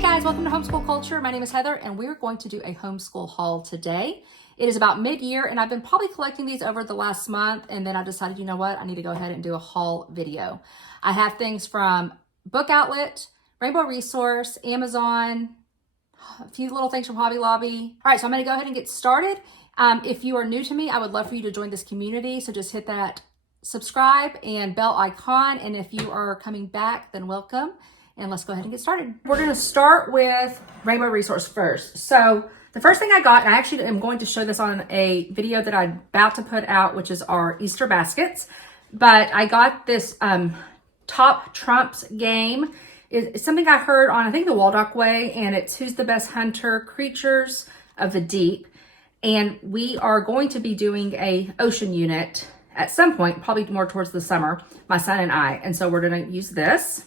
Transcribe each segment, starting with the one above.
Hey guys, welcome to Homeschool Culture. My name is Heather and we're going to do a homeschool haul today. It is about mid-year and I've been probably collecting these over the last month, and then I decided, you know what, I need to go ahead and do a haul video. I have things from Book Outlet, Rainbow Resource, Amazon, a few little things from Hobby Lobby. All right, so I'm gonna go ahead and get started. If you are new to me, I would love for you to join this community. So just hit that subscribe and bell icon. And if you are coming back, then welcome. And let's go ahead and get started. We're gonna start with Rainbow Resource first. So the first thing I got, and I actually am going to show this on a video that I'm about to put out, which is our Easter baskets. But I got this Top Trumps game. It's something I heard on, I think, the Waldock Way, and it's Who's the Best Hunter? Creatures of the Deep. And we are going to be doing a ocean unit at some point, probably more towards the summer, my son and I. And so we're gonna use this.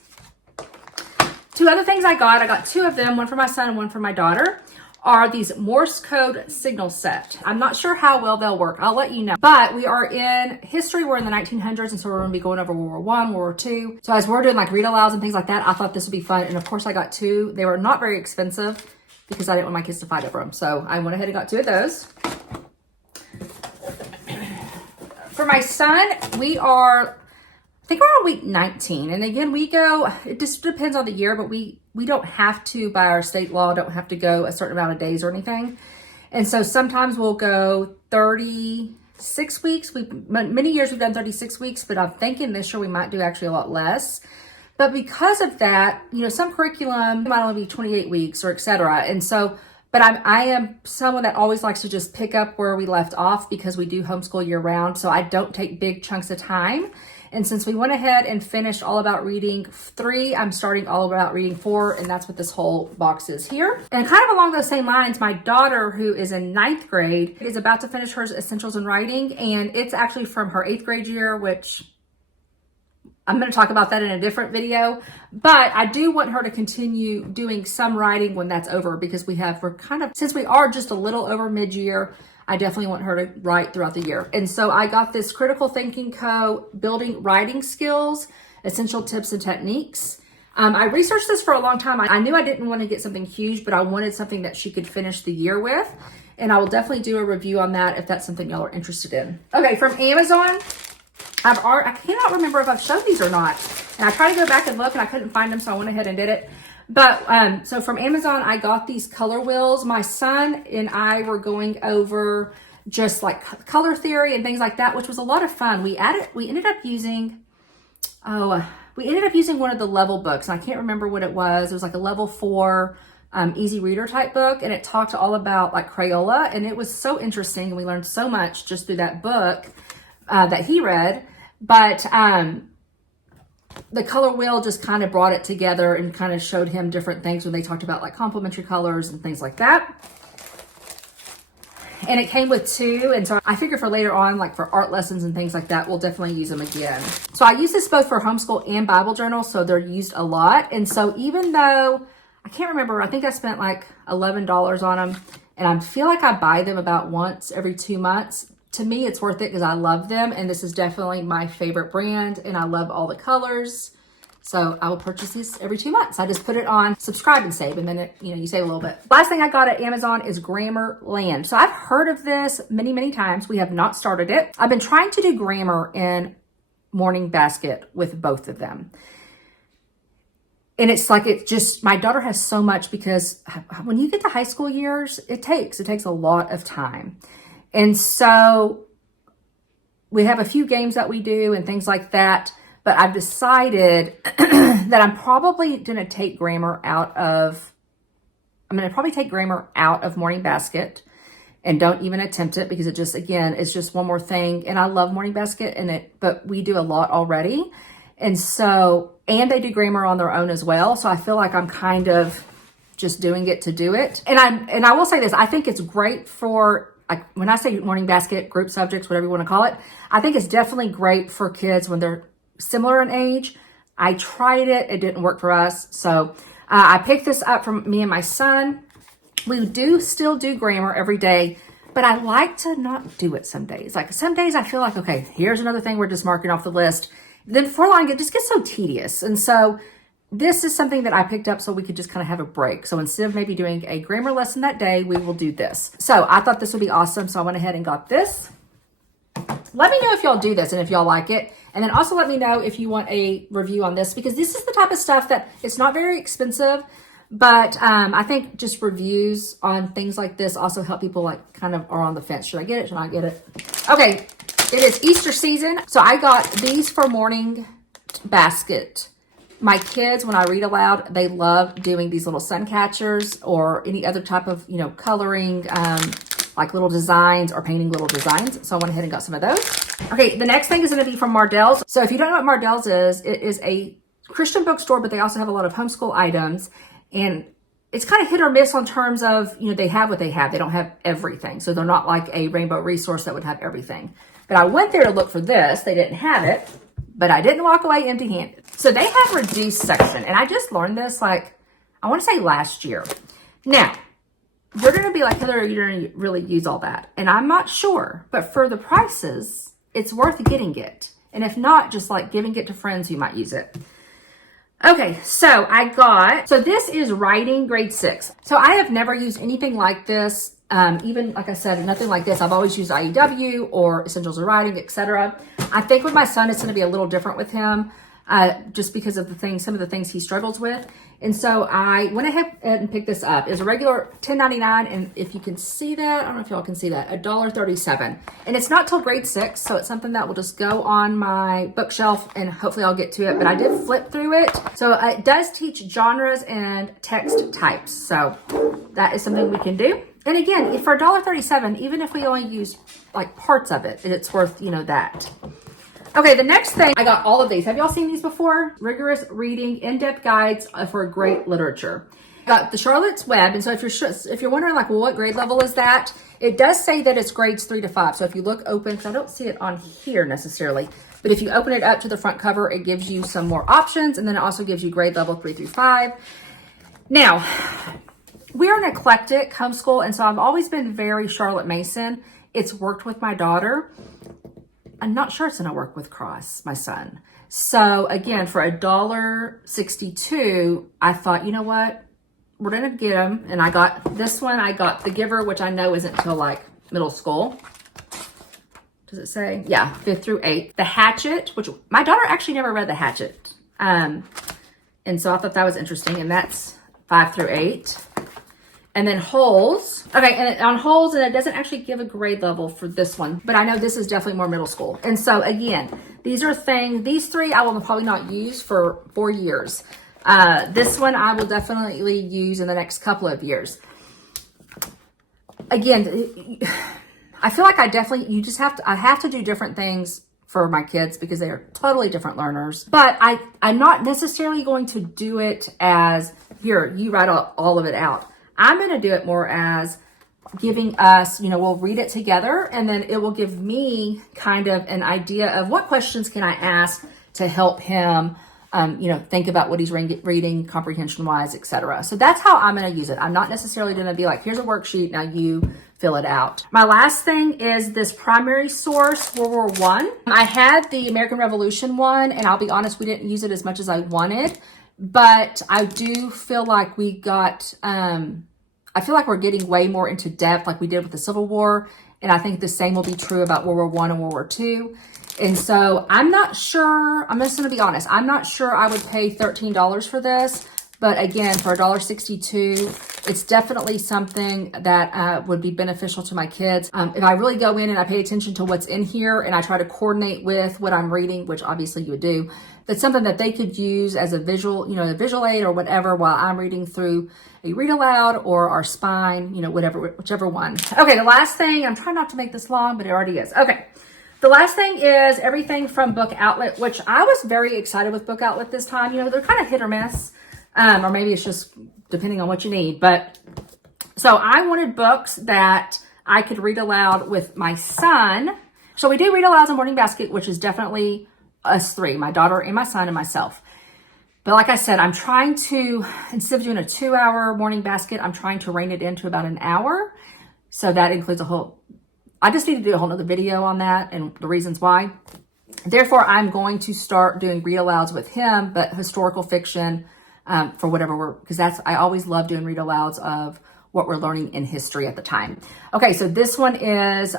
Two other things I got two of them, one for my son and one for my daughter, are these Morse code signal set. I'm not sure how well they'll work. I'll let you know. But we are in history. We're in the 1900s, and so we're going to be going over World War I, World War II. So as we're doing like read alouds and things like that, I thought this would be fun. And of course, I got two. They were not very expensive because I didn't want my kids to fight over them. So I went ahead and got two of those. For my son, I think we're on week 19. And again, we go, it just depends on the year, but we don't have to, by our state law, don't have to go a certain amount of days or anything. And so sometimes we'll go 36 weeks. Many years we've done 36 weeks, but I'm thinking this year we might do actually a lot less. But because of that, you know, some curriculum might only be 28 weeks or et cetera. And so, but I am someone that always likes to just pick up where we left off because we do homeschool year round. So I don't take big chunks of time. And since we went ahead and finished All About Reading 3, I'm starting All About Reading 4, and that's what this whole box is here. And kind of along those same lines, my daughter, who is in 9th grade, is about to finish her Essentials in Writing, and it's actually from her 8th grade year, which I'm going to talk about that in a different video. But I do want her to continue doing some writing when that's over, because since we are just a little over mid-year, I definitely want her to write throughout the year. And so I got this Critical Thinking Co. Building Writing Skills, Essential Tips and Techniques. I researched this for a long time. I knew I didn't want to get something huge, but I wanted something that she could finish the year with. And I will definitely do a review on that if that's something y'all are interested in. Okay, from Amazon, I cannot remember if I've showed these or not. And I tried to go back and look and I couldn't find them, so I went ahead and did it. But so from Amazon, I got these color wheels. My son and I were going over just like color theory and things like that, which was a lot of fun. We ended up using one of the level books, and I can't remember what it was. It was like a level 4 easy reader type book, and it talked all about like Crayola, and it was so interesting, and we learned so much just through that book that he read. But the color wheel just kind of brought it together and kind of showed him different things when they talked about like complementary colors and things like that. And it came with 2. And so I figure for later on, like for art lessons and things like that, we'll definitely use them again. So I use this both for homeschool and Bible journal. So they're used a lot. And so even though I can't remember, I think I spent like $11 on them, and I feel like I buy them about once every 2 months. To me, it's worth it because I love them, and this is definitely my favorite brand, and I love all the colors. So I will purchase these every 2 months. I just put it on subscribe and save, and then you save a little bit. Last thing I got at Amazon is Grammarland. So I've heard of this many, many times. We have not started it. I've been trying to do grammar in Morning Basket with both of them. And it's like, my daughter has so much, because when you get to high school years, it takes a lot of time. And so we have a few games that we do and things like that, but I've decided that I'm probably going to take grammar out of Morning Basket and don't even attempt it, because it's just one more thing. And I love Morning Basket but we do a lot already. And they do grammar on their own as well. So I feel like I'm kind of just doing it to do it. And I will say this, I think it's great for, like, when I say Morning Basket, group subjects, whatever you want to call it, I think it's definitely great for kids when they're similar in age. I tried it. It didn't work for us. So I picked this up from me and my son. We do still do grammar every day, but I like to not do it some days. Like some days I feel like, okay, here's another thing we're just marking off the list. Then before long, it just gets so tedious. And so this is something that I picked up so we could just kind of have a break. So instead of maybe doing a grammar lesson that day, we will do this. So I thought this would be awesome. So I went ahead and got this. Let me know if y'all do this and if y'all like it. And then also let me know if you want a review on this, because this is the type of stuff that it's not very expensive, but I think just reviews on things like this also help people like kind of are on the fence. Should I get it? Should I get it? Okay, it is Easter season. So I got these for morning basket. My kids, when I read aloud, they love doing these little sun catchers or any other type of, you know, coloring, like little designs or painting little designs. So I went ahead and got some of those. Okay, the next thing is going to be from Mardell's. So if you don't know what Mardell's is, it is a Christian bookstore, but they also have a lot of homeschool items. And it's kind of hit or miss on terms of, you know, they have what they have. They don't have everything. So they're not like a Rainbow Resource that would have everything. But I went there to look for this. They didn't have it, but I didn't walk away empty-handed. So they have reduced section. And I just learned this, like, I want to say last year. Now, you're going to be like, Heather, you don't really use all that. And I'm not sure. But for the prices, it's worth getting it. And if not, just like giving it to friends who might use it. Okay, so so this is writing grade 6. So I have never used anything like this. Even, like I said, nothing like this. I've always used IEW or Essentials of Writing, etc. I think with my son, it's going to be a little different with him, just because of some of the things he struggles with. And so I went ahead and picked this up. It's a regular $10.99, and if you can see that, I don't know if y'all can see that, $1.37. And it's not till grade 6, so it's something that will just go on my bookshelf, and hopefully I'll get to it. But I did flip through it. So it does teach genres and text types. So that is something we can do. And again, for $1.37, even if we only use like parts of it, it's worth, you know, that. Okay, the next thing, I got all of these. Have y'all seen these before? Rigorous reading, in-depth guides for great literature. Got the Charlotte's Web, and so if you're wondering like, well, what grade level is that? It does say that it's grades 3 to 5. So if you look open, because I don't see it on here necessarily, but if you open it up to the front cover, it gives you some more options, and then it also gives you grade level 3 through 5. Now, we're an eclectic homeschool, and so I've always been very Charlotte Mason. It's worked with my daughter. I'm not sure it's going to work with Cross, my son. So again, for $1.62, I thought, you know what? We're going to get them. And I got this one. I got The Giver, which I know isn't till like middle school. Does it say? Yeah, 5th through 8th. The Hatchet, which my daughter actually never read The Hatchet. And so I thought that was interesting. And that's 5 through 8. And then Holes. Okay, and on Holes, and it doesn't actually give a grade level for this one, but I know this is definitely more middle school. And so again, these three I will probably not use for 4 years. This one I will definitely use in the next couple of years. Again, I feel like I have to do different things for my kids because they are totally different learners. But I'm not necessarily going to do it as, here, you write all of it out. I'm going to do it more as giving us, you know, we'll read it together, and then it will give me kind of an idea of what questions can I ask to help him, you know, think about what he's reading comprehension-wise, etc. So that's how I'm going to use it. I'm not necessarily going to be like, here's a worksheet, now you fill it out. My last thing is this primary source, World War I. I had the American Revolution one, and I'll be honest, we didn't use it as much as I wanted. But I do feel like we got, I feel like we're getting way more into depth like we did with the Civil War. And I think the same will be true about World War I and World War II. And so I'm not sure, I'm just going to be honest, I'm not sure I would pay $13 for this. But again, for $1.62, it's definitely something that would be beneficial to my kids. If I really go in and I pay attention to what's in here and I try to coordinate with what I'm reading, which obviously you would do, that's something that they could use as a visual, you know, a visual aid or whatever while I'm reading through a read aloud or our spine, you know, whichever one. Okay, the last thing, I'm trying not to make this long, but it already is. Okay. The last thing is everything from Book Outlet, which I was very excited with Book Outlet this time. You know, they're kind of hit or miss. Or maybe it's just depending on what you need. But so I wanted books that I could read aloud with my son. So we do read aloud in Morning Basket, which is definitely us three, my daughter and my son and myself. But like I said, I'm trying to, instead of doing a 2-hour Morning Basket, I'm trying to rein it into about an hour. So that includes I just need to do a whole nother video on that and the reasons why. Therefore, I'm going to start doing read alouds with him, but historical fiction, for whatever because I always love doing read alouds of what we're learning in history at the time. Okay, so this one is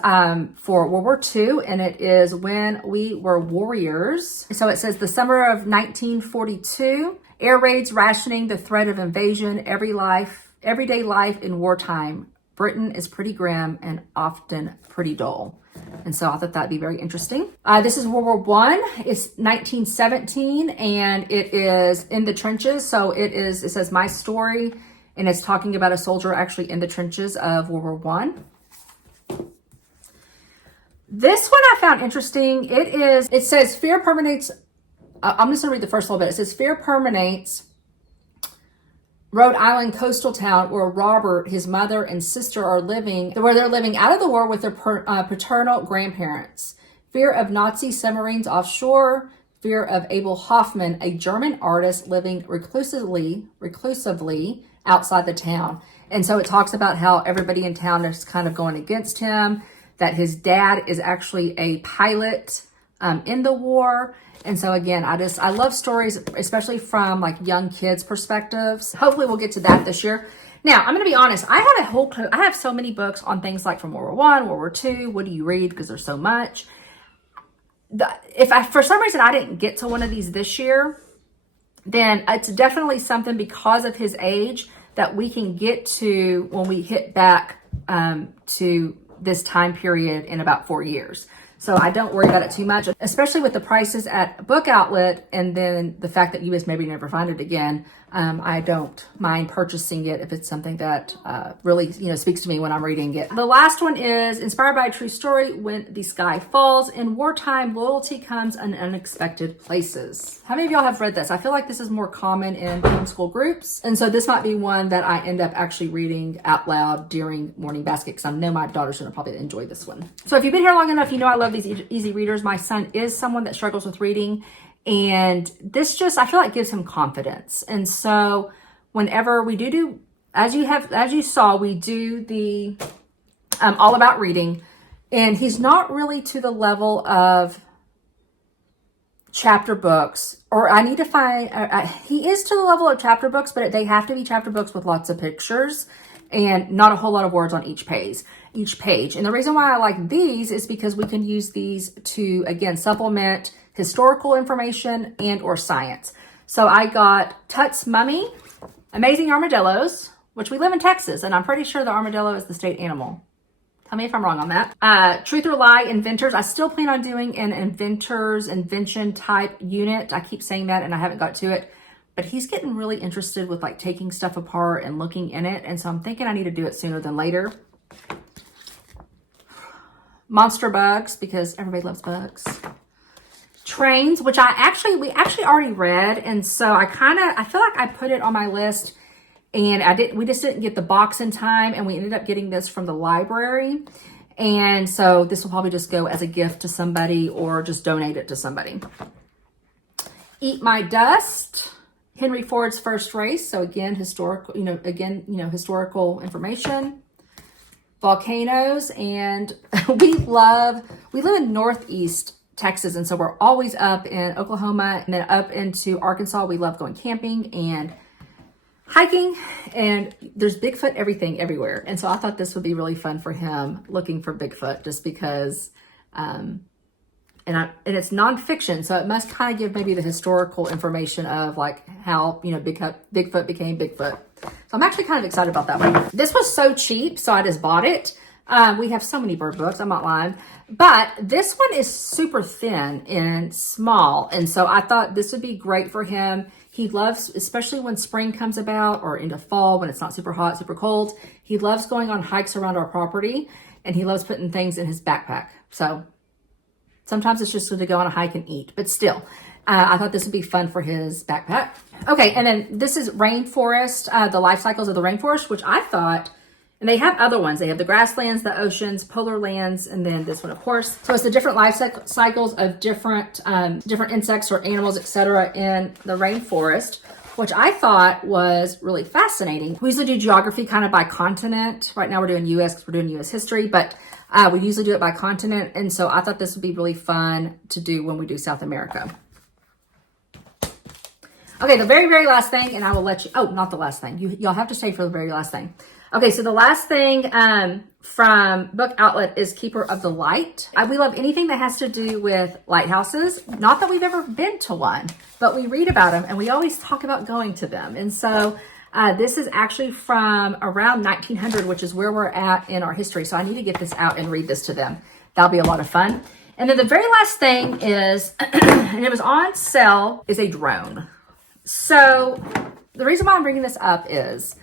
for World War II, and it is When We Were Warriors. So it says the summer of 1942, air raids rationing the threat of invasion, everyday life in wartime. Britain is pretty grim and often pretty dull. And so I thought that'd be very interesting. This is World War One. It's 1917, and it is in the trenches. So it says my story, and it's talking about a soldier actually in the trenches of World War One. This one I found interesting. It says fear permeates. I'm just gonna read the first little bit. It says fear permeates Rhode Island coastal town where Robert, his mother, and sister are living, where they're living out of the war with their paternal grandparents. Fear of Nazi submarines offshore. Fear of Abel Hoffman, a German artist living reclusively outside the town. And so it talks about how everybody in town is kind of going against him, that his dad is actually a pilot in the war. And so again, I love stories, especially from like young kids' perspectives. Hopefully we'll get to that this year. Now, I'm going to be honest. I have so many books on things like from World War One, World War II. What do you read? Because there's so much. For some reason I didn't get to one of these this year, then it's definitely something because of his age that we can get to when we hit back to this time period in about 4 years. So I don't worry about it too much, especially with the prices at Book Outlet and then the fact that you just maybe never find it again. I don't mind purchasing it if it's something that really, speaks to me when I'm reading it. The last one is inspired by a true story. When the Sky Falls. In wartime, loyalty comes in unexpected places. How many of y'all have read this? I feel like this is more common in homeschool groups. And so this might be one that I end up actually reading out loud during morning basket because I know my daughter's going to probably enjoy this one. So if you've been here long enough, you know I love these easy readers. My son is someone that struggles with reading. And this I feel like gives him confidence. And so whenever we do, as you saw, we do the all about reading, and he's not really to the level of chapter books, or I need to find, he is to the level of chapter books, but they have to be chapter books with lots of pictures and not a whole lot of words on each page. And the reason why I like these is because we can use these to, again, supplement historical information and or science. So I got Tut's Mummy, Amazing Armadillos, which we live in Texas, and I'm pretty sure the armadillo is the state animal. Tell me if I'm wrong on that. Truth or Lie, Inventors. I still plan on doing an invention type unit. I keep saying that and I haven't got to it, but he's getting really interested with like taking stuff apart and looking in it. And so I'm thinking I need to do it sooner than later. Monster Bugs, because everybody loves bugs. Trains, which we actually already read, and so I feel like I put it on my list, and we just didn't get the box in time, and we ended up getting this from the library, and so this will probably just go as a gift to somebody or just donate it to somebody. Eat My Dust, Henry Ford's First Race, so again historical information. Volcanoes, and we live in Northeast Texas, and so we're always up in Oklahoma and then up into Arkansas. We love going camping and hiking, and there's Bigfoot everywhere. And so I thought this would be really fun for him, looking for Bigfoot, just because and it's nonfiction, so it must kind of give maybe the historical information of like how Bigfoot became Bigfoot. So I'm actually kind of excited about that one. This was so cheap, so I just bought it. We have so many bird books, I'm not lying. But this one is super thin and small. And so I thought this would be great for him. He loves, especially when spring comes about or into fall when it's not super hot, super cold. He loves going on hikes around our property, and he loves putting things in his backpack. So sometimes it's just good to go on a hike and eat, but still, I thought this would be fun for his backpack. Okay, and then this is Rainforest, the life cycles of the rainforest, which I thought, and they have other ones. They have the grasslands, the oceans, polar lands, and then this one, of course. So it's the different life cycles of different insects or animals, etc., in the rainforest, which I thought was really fascinating. We usually do geography kind of by continent. Right now we're doing U.S. because we're doing U.S. history, but we usually do it by continent, and so I thought this would be really fun to do when we do South America. Okay, the very, very last thing, and I will let you, oh, not the last thing. Y'all have to stay for the very last thing. Okay, so the last thing from Book Outlet is Keeper of the Light. We love anything that has to do with lighthouses. Not that we've ever been to one, but we read about them and we always talk about going to them. And so this is actually from around 1900, which is where we're at in our history. So I need to get this out and read this to them. That'll be a lot of fun. And then the very last thing is, and it was on sale, is a drone. So the reason why I'm bringing this up is,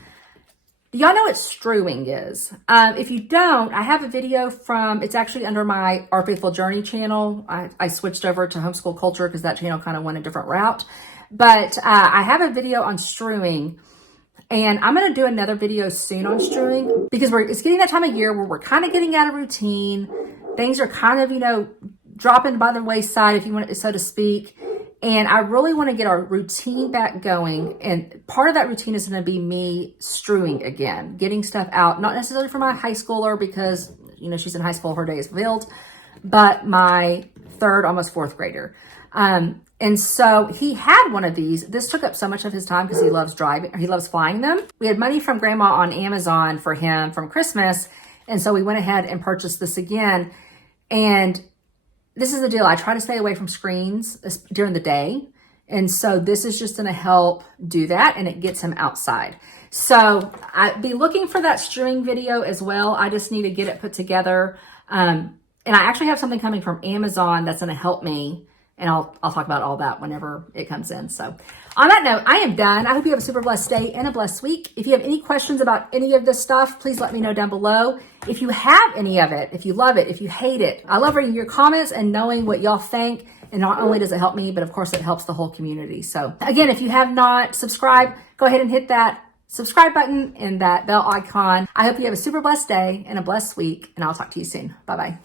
do y'all know what strewing is? If you don't, I have a video from, it's actually under my Our Faithful Journey channel. I switched over to Homeschool Culture because that channel kind of went a different route. But I have a video on strewing, and I'm going to do another video soon on strewing because it's getting that time of year where we're kind of getting out of routine. Things are kind of, dropping by the wayside, if you want it, so to speak. And I really want to get our routine back going. And part of that routine is going to be me strewing again, getting stuff out, not necessarily for my high schooler because, she's in high school, her day is filled, but my third, almost fourth grader. And so he had one of these. This took up so much of his time because he loves driving, he loves flying them. We had money from grandma on Amazon for him from Christmas. And so we went ahead and purchased this again. And this is the deal. I try to stay away from screens during the day. And so this is just going to help do that. And it gets him outside. So I'd be looking for that strewing video as well. I just need to get it put together. And I actually have something coming from Amazon that's going to help me. And I'll talk about all that whenever it comes in. So on that note, I am done. I hope you have a super blessed day and a blessed week. If you have any questions about any of this stuff, please let me know down below. If you have any of it, if you love it, if you hate it, I love reading your comments and knowing what y'all think. And not only does it help me, but of course it helps the whole community. So again, if you have not subscribed, go ahead and hit that subscribe button and that bell icon. I hope you have a super blessed day and a blessed week, and I'll talk to you soon. Bye-bye.